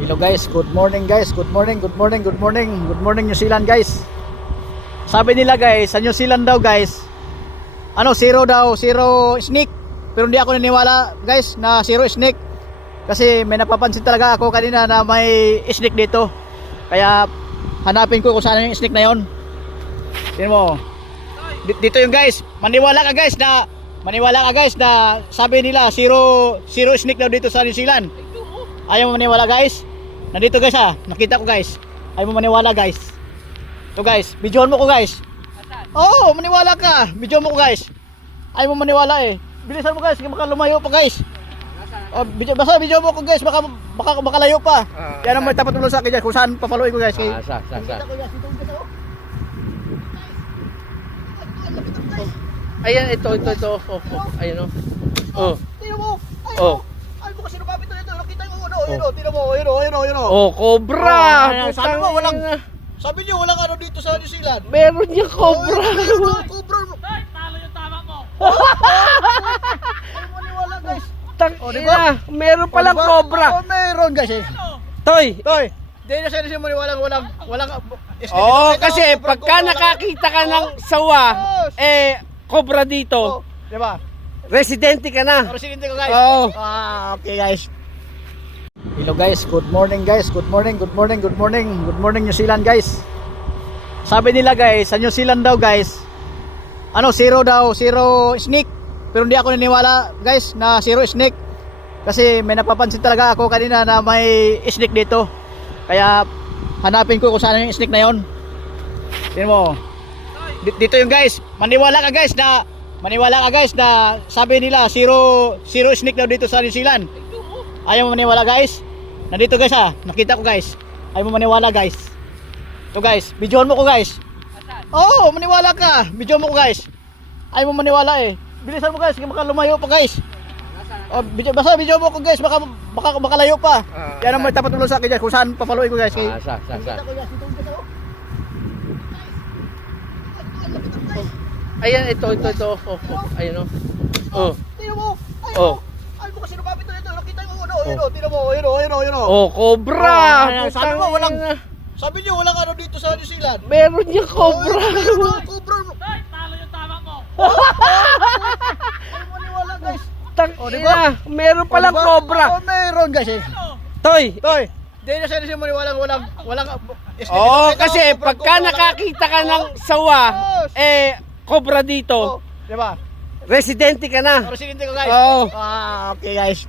Hello guys, good morning guys. Good morning, good morning, good morning. Good morning New Zealand guys. Sabi nila guys, sa New Zealand daw guys, zero daw, zero snake. Pero hindi ako naniniwala guys na zero snake. Kasi may napapansin talaga ako kanina na may snake dito. Kaya hanapin ko kung saan yung snake na yon. Tingnan mo. Dito yung guys, maniwala ka guys na sabi nila zero snake daw dito sa New Zealand. Ayaw mo maniwala guys? Nandito guys nakita ko guys. Ayaw mo maniwala guys. So guys, videohan mo ko guys. Oo, maniwala ka. Videohan mo ko guys. Ayaw mo maniwala eh. Bilisan mo guys, baka lumayo pa guys. Basta video mo ko guys, baka layo pa. Yan ang may tapat ulo sa akin guys, kung saan papaluin ko guys. Sa. Ayan, ito. Ayan o. Tingnan mo. Ay mo kasi lumapit na ito. Nakita mo tingnan mo. Ayun. Oh, cobra. Sabi niyo walang ano dito sa New Zealand. Meron niya cobra. Cobra. Talo yung tama mo. Ay maniwala guys. Diba? Meron palang cobra. Meron guys eh. Toy. Hindi na siya maniwala walang Kasi pagka nakakita ka ng sawa, cobra dito. Di ba? Residente ka na. Residente ko guys. Oo. Okay guys. Hello guys, good morning guys. Good morning New Zealand guys. Sabi nila guys, sa New Zealand daw guys, zero daw, zero snake. Pero hindi ako naniniwala guys na zero snake. Kasi may napapansin talaga ako kanina na may snake dito. Kaya hanapin ko kung saan yung snake na yon. Tingnan mo. Dito yung guys, maniwala ka guys na sabi nila zero snake daw dito sa New Zealand. Ayaw mo maniwala guys? Nandito guys nakita ko guys. Ayaw mo maniwala guys. So guys, videohan mo ko guys. Oo, maniwala ka. Videohan mo ko guys. Ayaw mo maniwala eh. Bilisan mo guys, baka lumayo pa guys. Basta video mo ko guys, baka layo pa. Yan ang may tapat ulo sa akin guys, kung saan papaluin ko guys. Sa. Ayan, ito. Ayan o. Tingnan mo. Ay mo kasi lumapit na ito. Nakita mo tingnan mo. Ayun. Oh, cobra. Sabi niyo walang ano dito sa New Zealand. Meron niya cobra. Cobra. Talo yung tama mo. Ay maniwala guys. Diba? Meron palang cobra. Meron guys eh. Toy. Hindi na siya maniwala walang Kasi pagka nakakita ka ng sawa, cobra dito. Di ba? Residente ka na. Residente ko guys. Oo. Okay guys.